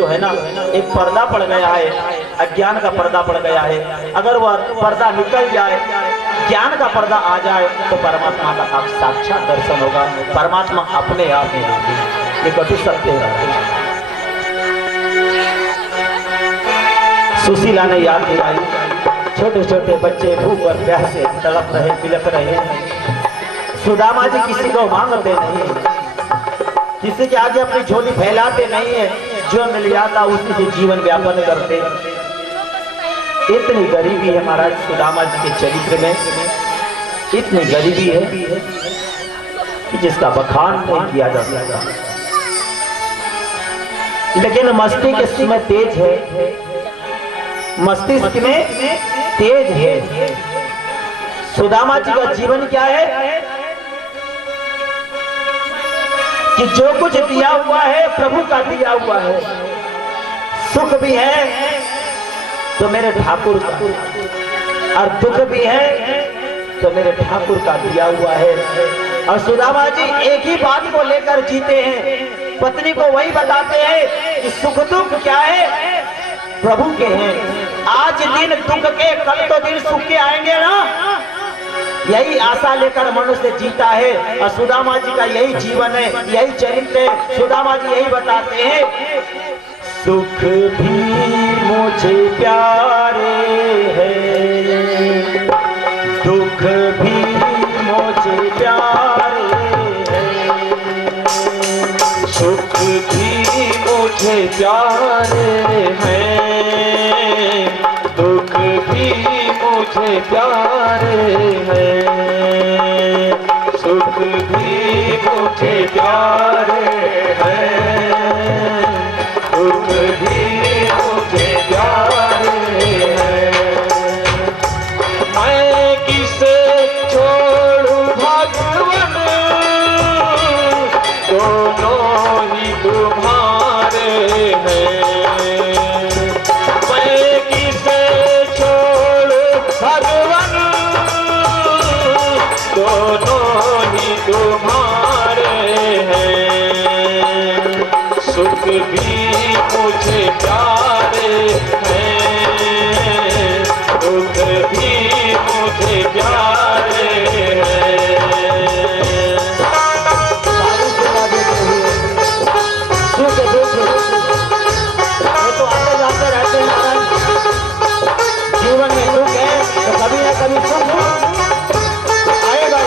जो है ना, एक पर्दा पड़ गया है, अज्ञान का पर्दा पड़ गया है। अगर वह पर्दा निकल जाए, ज्ञान का पर्दा आ जाए, तो परमात्मा का आप साक्षात दर्शन होगा, परमात्मा अपने आप में होंगे। ये कटु सत्य है। सुशीला ने याद दिलाई, छोटे छोटे बच्चे भूख और प्यास से तड़प रहे, बिलख रहे हैं। सुदामा जी किसी को मांगते नहीं, किसी के आगे अपनी झोली फैलाते नहीं है, जो मिल जाता उसी से जीवन व्यापन करते। इतनी गरीबी है महाराज सुदामा जी के चरित्र में, इतनी गरीबी है कि जिसका बखान नहीं किया जा सकता। लेकिन मस्तिष्क में तेज है, मस्तिष्क में तेज है। सुदामा जी का जीवन क्या है कि जो कुछ दिया हुआ है प्रभु का दिया हुआ है, सुख भी है तो मेरे ठाकुर का, और दुख भी है तो मेरे ठाकुर का दिया हुआ है। और सुदामा जी एक ही बात को लेकर जीते हैं, पत्नी को वही बताते हैं कि सुख दुख क्या है, प्रभु के हैं। आज दिन दुख के, कल तो दिन सुख के आएंगे ना, यही आशा लेकर मनुष्य जीता है। और सुदामा जी का यही जीवन है, यही चरित्र है। सुदामा जी यही बताते हैं, सुख भी मुझे प्यारे हैं, दुख भी मुझे प्यारे हैं, सुख भी मुझे प्यारे हैं, दुख भी मुझे प्यारे हैं, सुख भी मुझे प्यारे हैं, दुख भी मुझे प्यारे हैं। मैं किसे छोड़ूं भगवन, दोनों ही तुम्हारे हैं। मैं किसे छोड़ूं भगवन, दोनों ही तुम्हारे हैं। सुख भी मुझे प्यारे हैं, दुख भी मुझे प्यारे हैं। सुख दुख ये तो आते जाते रहते हैं, जीवन में दुख है तो कभी ना कभी सुख आएगा।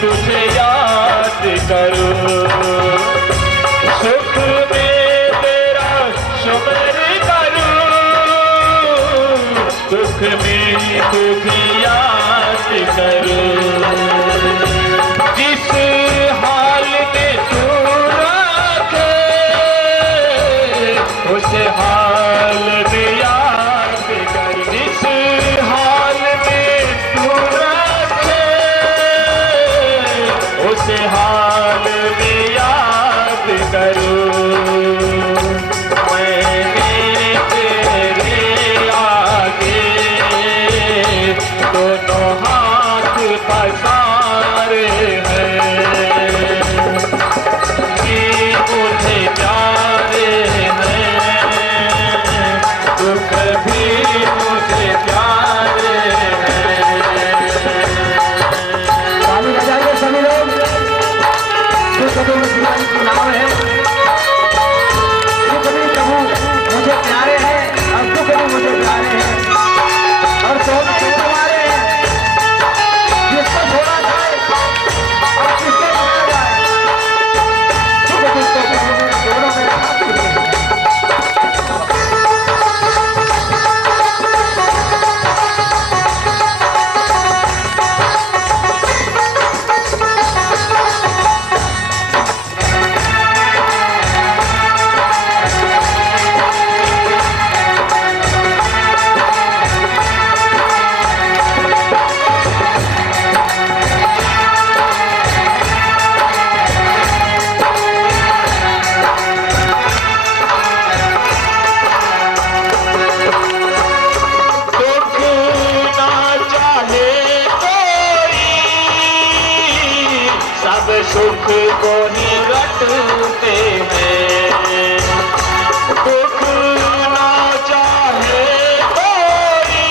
तुझे याद करूं, सुख में तेरा सुमर करूं, दुख में तुझे याद करूं। जिस हाल में तू रखे, उस हाल में याद कर। जिस हाल में तू रखे, उस हाल में सुख को ही रटते हैं। दुख ना चाहे कोई,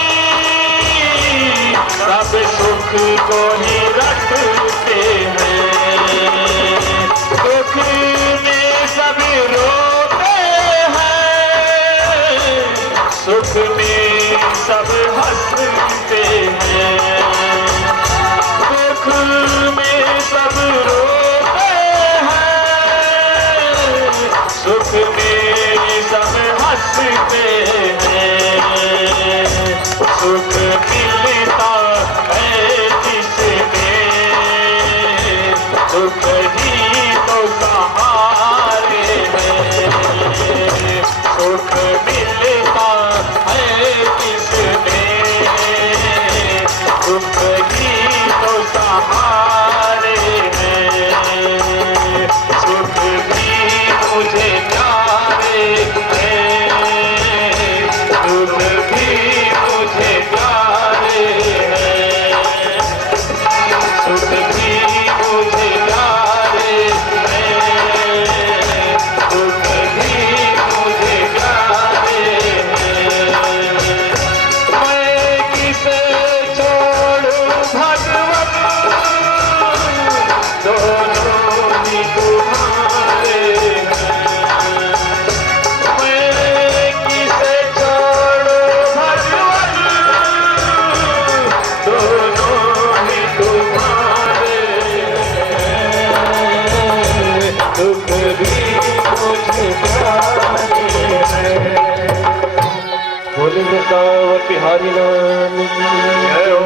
सब सुख को ही रटते हैं। दुख में सब रोते हैं, सुख में सब हंसते हैं। दुख में सब रोते हैं, सुख में सब हंसते हैं। सुख मिलता है जिसमें, दुख ही तो सहारे हैं। सुख मिलता है जिसमें, दुख ही तो सहारे हैं। सुख भी मुझे प्यारे हैं, दुख भी मुझे प्यारे हैं। सुख भी मुझे प्यारे हैं, दुख भी मुझे प्यारे हैं। मैं किसे छोड़ूं भगवन, दोनों ही तुम्हारे हैं। मैं किसे छोड़ूं भगवन, दोनों ही तुम्हारे हैं। दुख भी मुझे प्यारे हैं। बोले वृंदावन बिहारी लाल की जय हो।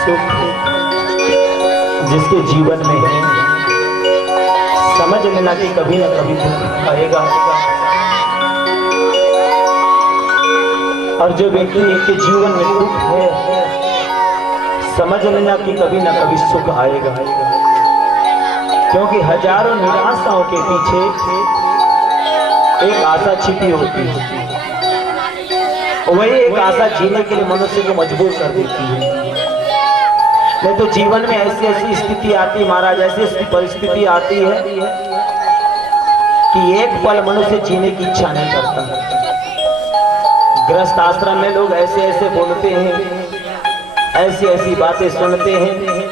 सुख जिसके जीवन में है, समझ लेना कि कभी ना कभी दुख आएगा। और जो व्यक्ति के जीवन में दुख है, समझ लेना कि कभी ना कभी सुख आएगा। क्योंकि हजारों निराशाओं के पीछे एक आशा छिपी होती है। वही एक आशा जीने के लिए मनुष्य को मजबूर कर देती है। नहीं तो जीवन में ऐसी ऐसी स्थिति आती महाराज, ऐसी ऐसी परिस्थिति आती है कि एक पल मनुष्य जीने की इच्छा नहीं करता। गृहस्थ आश्रम में लोग ऐसे ऐसे बोलते हैं, ऐसी ऐसी बातें सुनते हैं,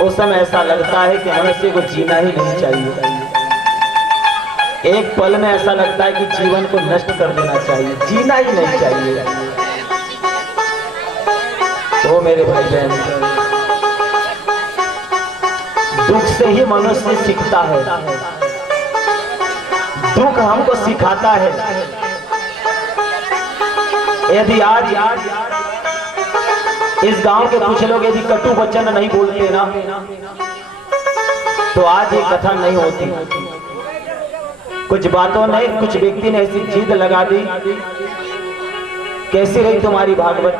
उस समय ऐसा लगता है कि मनुष्य को जीना ही नहीं चाहिए। एक पल में ऐसा लगता है कि जीवन को नष्ट कर देना चाहिए, जीना ही नहीं चाहिए। तो मेरे भाई बहन, दुख से ही मनुष्य सीखता है। दुख हमको सिखाता है। यदि आज इस गांव के कुछ लोग यदि कटु वचन नहीं बोलते ना, तो आज ये कथा नहीं होती। कुछ बातों ने, कुछ व्यक्ति ने ऐसी जिद लगा दी, कैसी रही तुम्हारी भागवत,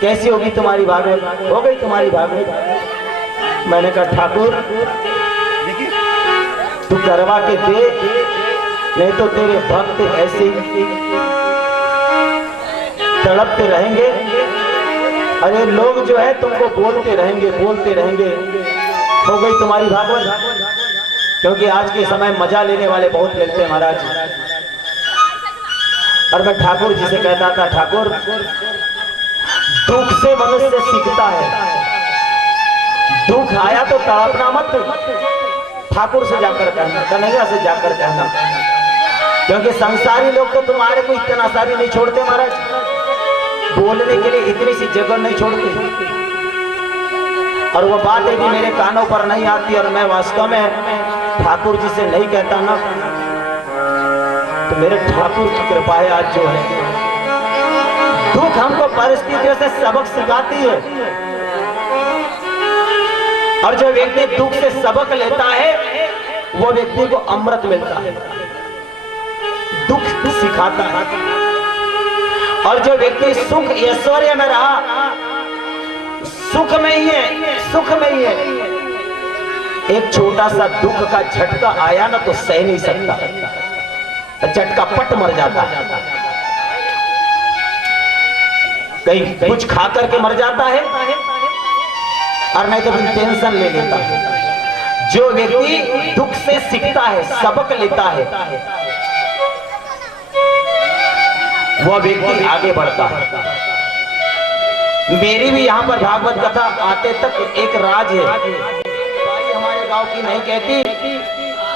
कैसी होगी तुम्हारी भागवत, हो गई तुम्हारी भागवत। मैंने कहा ठाकुर तू करवा के दे, नहीं तो तेरे भक्त ऐसे ही तड़पते रहेंगे। अरे लोग जो है तुमको बोलते रहेंगे, बोलते रहेंगे। हो गई तुम्हारी भागवत। क्योंकि आज के समय मजा लेने वाले बहुत मिलते हैं महाराज। और मैं ठाकुर जी से कहता था, ठाकुर दुख से मनुष्य सीखता है। दुख आया तो तड़पना मत, ठाकुर से जाकर कहना, कन्हैया से जाकर कहना। क्योंकि संसारी लोग तो तुम्हारे को इतना सा भी नहीं छोड़ते महाराज, बोलने के लिए इतनी सी जगह नहीं छोड़ते। और वो बात यदि मेरे कानों पर नहीं आती और मैं वास्तव में ठाकुर जी से नहीं कहता ना, तो मेरे ठाकुर की कृपा है आज जो है। दुख हमको परिस्थितियों से सबक सिखाती है। और जो व्यक्ति दुख से सबक लेता है, वो व्यक्ति को अमृत मिलता है। दुख सिखाता है। और जो व्यक्ति सुख ऐश्वर्य में रहा, सुख में ही है, सुख में ही है, एक छोटा सा दुख का झटका आया ना तो सह नहीं सकता, झटका पट मर जाता है। कहीं कुछ खा करके मर जाता है और नहीं तो फिर टेंशन ले लेता है। जो व्यक्ति दुख से सीखता है, सबक लेता है, वह व्यक्ति आगे बढ़ता है। मेरी भी यहाँ पर भागवत कथा आते तक एक राज है। हमारे गांव की नहीं कहती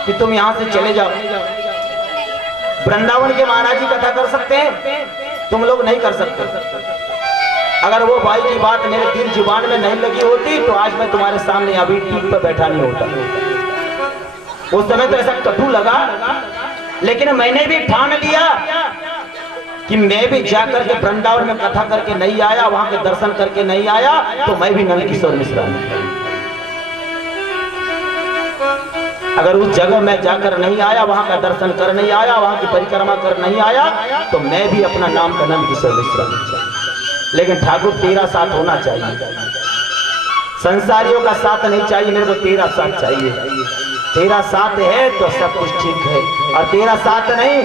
कि तुम यहाँ से चले जाओ। वृंदावन के महाराज जी कथा कर सकते हैं, तुम लोग नहीं कर सकते। अगर वो भाई की बात मेरे दिल जुबान में नहीं लगी होती तो आज मैं तुम्हारे सामने अभी पीठ पर बैठा नहीं होता। उस समय तो ऐसा कटु लगा, लेकिन मैंने भी ठान लिया कि मैं भी जाकर के वृंदावन में कथा करके नहीं आया, वहां के दर्शन करके नहीं आया, तो मैं भी नंद किशोर मिश्रा नहीं। अगर उस जगह में जाकर नहीं आया, वहां का दर्शन कर नहीं आया, वहां की परिक्रमा कर नहीं आया, तो मैं भी अपना नाम का नंद किशोर मिश्रा नहीं। लेकिन ठाकुर तेरा साथ होना चाहिए, संसारियों का साथ नहीं चाहिए, मेरे को तेरा साथ चाहिए। तेरा साथ है तो सब कुछ ठीक है, और तेरा साथ नहीं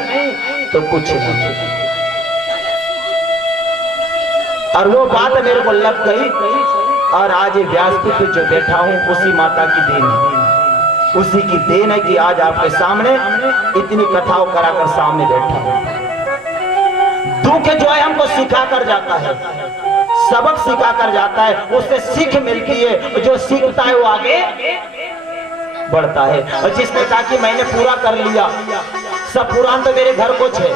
तो कुछ नहीं। और वो बात मेरे को लग गई, और आज ये व्यासपीठ पे जो बैठा हूं उसी माता की देन है, उसी की देन है कि आज आपके सामने इतनी कथाओं कराकर सामने बैठा हूं। दुख जो है हमको सिखा कर जाता है, सबक सिखा कर जाता है, उससे सीख मिलती है। जो सीखता है वो आगे बढ़ता है। और जिसने कहा कि मैंने पूरा कर लिया, सब पुराण तो मेरे घर कुछ है,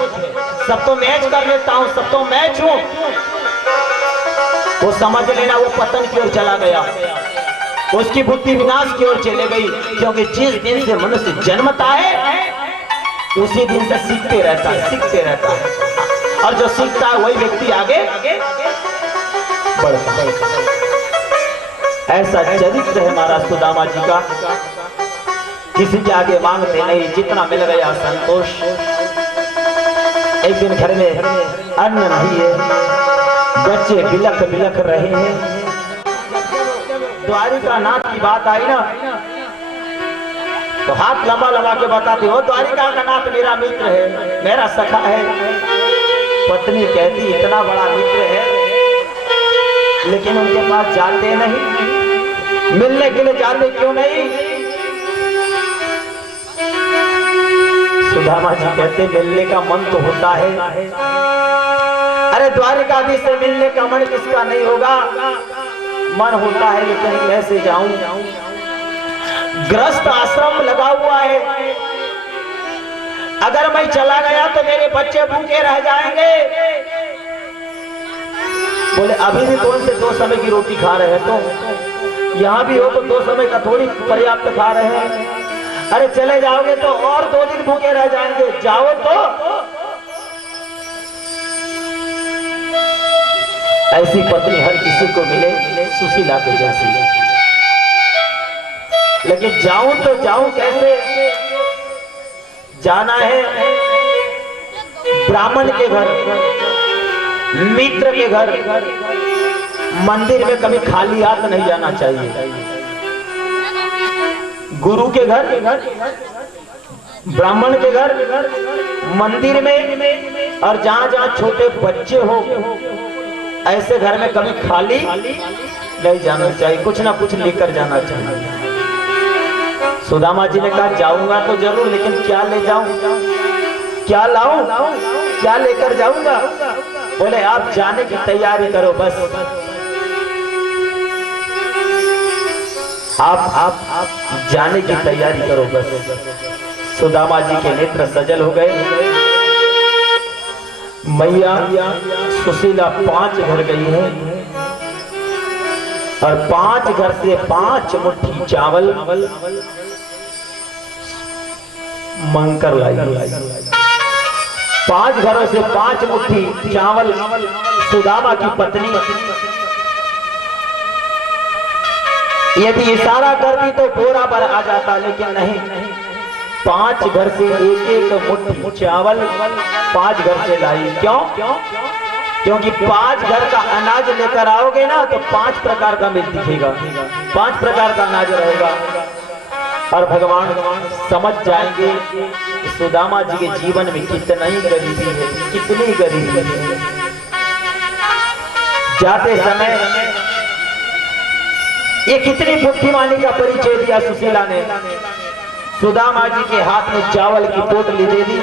सब तो मैच कर लेता हूं, सब तो मैच हूं, वो समझ लेना वो पतन की ओर चला गया, उसकी बुद्धि विनाश की ओर चले गई। क्योंकि जिस दिन से मनुष्य जन्मता है उसी दिन से सीखते रहता है, सीखते रहता है। और जो सीखता है वही व्यक्ति आगे बढ़ता है। ऐसा चरित्र है महाराज सुदामा जी का, किसी के आगे मांगते नहीं, जितना मिल गया संतोष। एक दिन घर में अन्न नहीं है, बच्चे बिलख बिलख रहे हैं। द्वारिका नाथ की बात आई ना तो हाथ लंबा लंबा के बताते हो, द्वारिका का नाथ मेरा मित्र है, मेरा सखा है। पत्नी कहती इतना बड़ा मित्र है, लेकिन उनके पास जाते नहीं, मिलने के लिए जाते क्यों नहीं? सुदामा जी कहते मिलने का मन तो होता है। अरे द्वारिकाधीश से मिलने का मन किसका नहीं होगा? मन होता है, लेकिन कैसे जाऊं? गृहस्थ आश्रम लगा हुआ है, अगर मैं चला गया तो मेरे बच्चे भूखे रह जाएंगे। बोले अभी भी कौन से 2 समय की रोटी खा रहे हैं, तो यहाँ भी हो तो 2 समय का थोड़ी पर्याप्त खा रहे हैं। अरे चले जाओगे तो और 2 दिन भूखे रह जाएंगे, जाओ तो। ऐसी पत्नी हर किसी को मिले, सुशीला के जैसी। लेकिन जाऊं तो जाऊं कैसे? जाना है ब्राह्मण के घर, मित्र के घर, मंदिर में कभी खाली हाथ नहीं जाना चाहिए। गुरु के घर, ब्राह्मण के घर, मंदिर में, और जहां जहां छोटे बच्चे हो ऐसे घर में कभी खाली नहीं जाना चाहिए, कुछ ना कुछ लेकर जाना चाहिए। सुदामा जी ने कहा जाऊंगा तो जरूर, लेकिन क्या ले जाऊं, क्या लाऊं, क्या लेकर जाऊंगा? बोले आप जाने की तैयारी करो, बस आप जाने की तैयारी करो बस। सुदामा जी के नेत्र सजल हो गए। मैया सुशीला 5 घर गई है, और 5 घर से 5 मुट्ठी चावल मांगकर लाई। 5 घरों से 5 मुट्ठी चावल सुदामा की पत्नी यदि इशारा करती तो बोरा भर आ जाता, लेकिन नहीं, 5 घर से एक मुट्ठी चावल 5 घर से लाई। क्यों? क्योंकि 5 घर का अनाज लेकर आओगे ना तो 5 प्रकार का मिल दिखेगा, 5 प्रकार का अनाज रहेगा। और भगवान समझ जाएंगे कि सुदामा जी के जीवन में कितनी गरीबी है, कितनी गरीबी है। जाते समय ये कितनी बुद्धिमानी का परिचय दिया सुशीला ने। सुदामा जी के हाथ में चावल की पोटली दे दी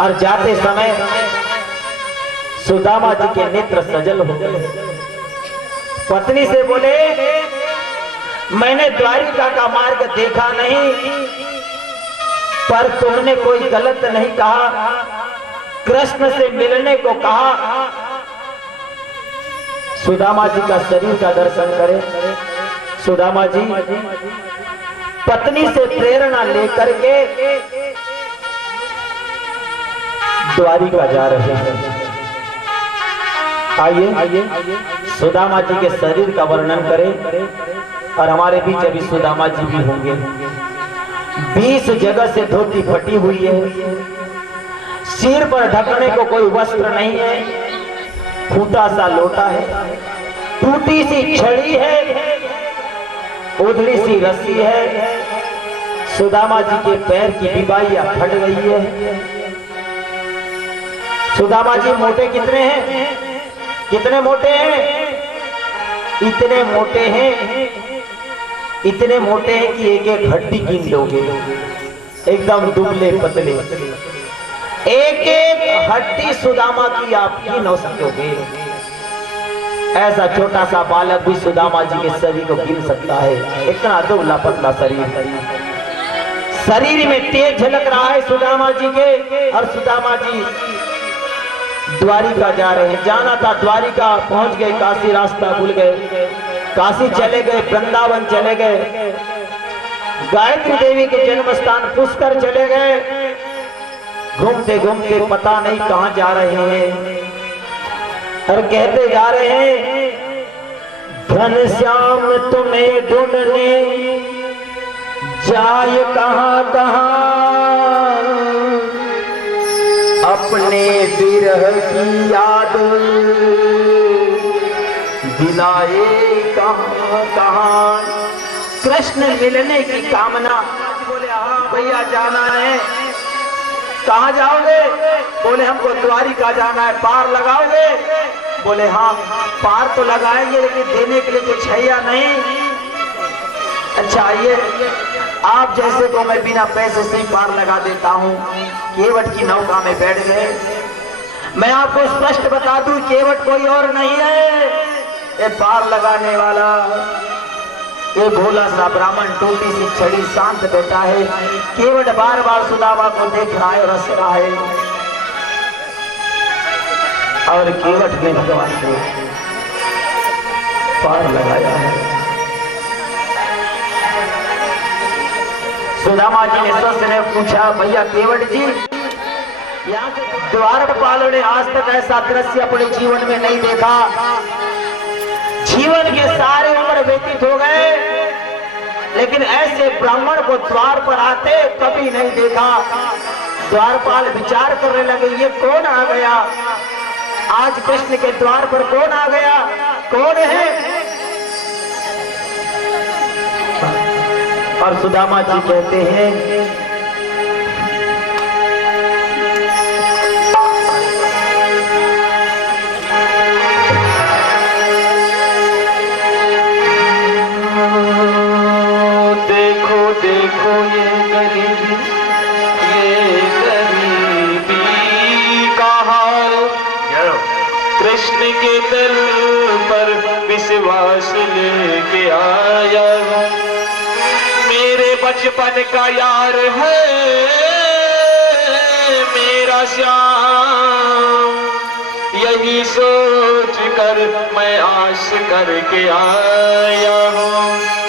और जाते समय सुदामा जी के नेत्र सजल हो गए। पत्नी से बोले, मैंने द्वारिका का मार्ग देखा नहीं, पर तुमने कोई गलत नहीं कहा, कृष्ण से मिलने को कहा। सुदामा जी का शरीर का दर्शन करें। सुदामा जी पत्नी से प्रेरणा लेकर के द्वारिका जा रहे हैं। आइए सुदामा जी के शरीर का वर्णन करें। और हमारे बीच अभी सुदामा जी भी होंगे। 20 जगह से धोती फटी हुई है, सिर पर ढकने को कोई वस्त्र नहीं है, फूटा सा लोटा है, टूटी सी छड़ी है, उधड़ी सी रस्सी है। सुदामा जी के पैर की डिबाइयां फट गई है। सुदामा जी मोटे कितने हैं? कितने मोटे हैं? इतने मोटे हैं, इतने मोटे हैं कि एक एक हड्डी गिन लोगे। एकदम दुबले पतले, एक एक हड्डी सुदामा की आप गिन हो सकोगे। ऐसा छोटा सा बालक भी सुदामा जी के शरीर को गिन सकता है। इतना दुबला पतला शरीर, शरीर में तेज झलक रहा है सुदामा जी के। और सुदामा जी द्वारिका जा रहे हैं। जाना था द्वारिका, पहुंच गए, काशी रास्ता भूल गए, काशी चले गए, वृंदावन चले गए, गायत्री देवी के जन्म स्थान पुष्कर चले गए। घूमते घूमते पता नहीं कहां जा रहे हैं। और कहते जा रहे हैं, घनश्याम तुम्हें ढूंढने जाए कहां कहां, अपने विरह की याद दिलाए कहां कहां। कृष्ण मिलने की कामना। बोले हाँ भैया जाना है। कहाँ जाओगे? बोले हमको द्वारिका जाना है। पार लगाओगे? बोले हाँ पार तो लगाएंगे, लेकिन देने के लिए कुछ है या नहीं। अच्छा आइए, आप जैसे को मैं बिना पैसे से ही पार लगा देता हूँ। केवट की नौका में बैठ गए। मैं आपको स्पष्ट बता दूं, केवट कोई और नहीं है, ये पार लगाने वाला ये भोला सा ब्राह्मण, टूटी सी छड़ी, शांत बैठा है। केवट बार बार सुदामा को देख रहा है और हंस रहा है। और केवट ने भगवान को पार लगाया है। सुदामा जी ने सस ने पूछा, भैया केवट जी, यहाँ से द्वारपालों ने आज तक ऐसा दृश्य अपने जीवन में नहीं देखा। जीवन के सारे उम्र व्यतीत हो गए, लेकिन ऐसे ब्राह्मण को द्वार पर आते कभी नहीं देखा। द्वारपाल विचार करने लगे, ये कौन आ गया आज? कृष्ण के द्वार पर कौन आ गया? कौन है? और सुदामा जी कहते हैं, देखो ये गरीबी का हाल, कृष्ण के दर पर विश्वास लेके आया। मेरे बचपन का यार है मेरा श्याम, यही सोच कर मैं आस करके आया हूँ।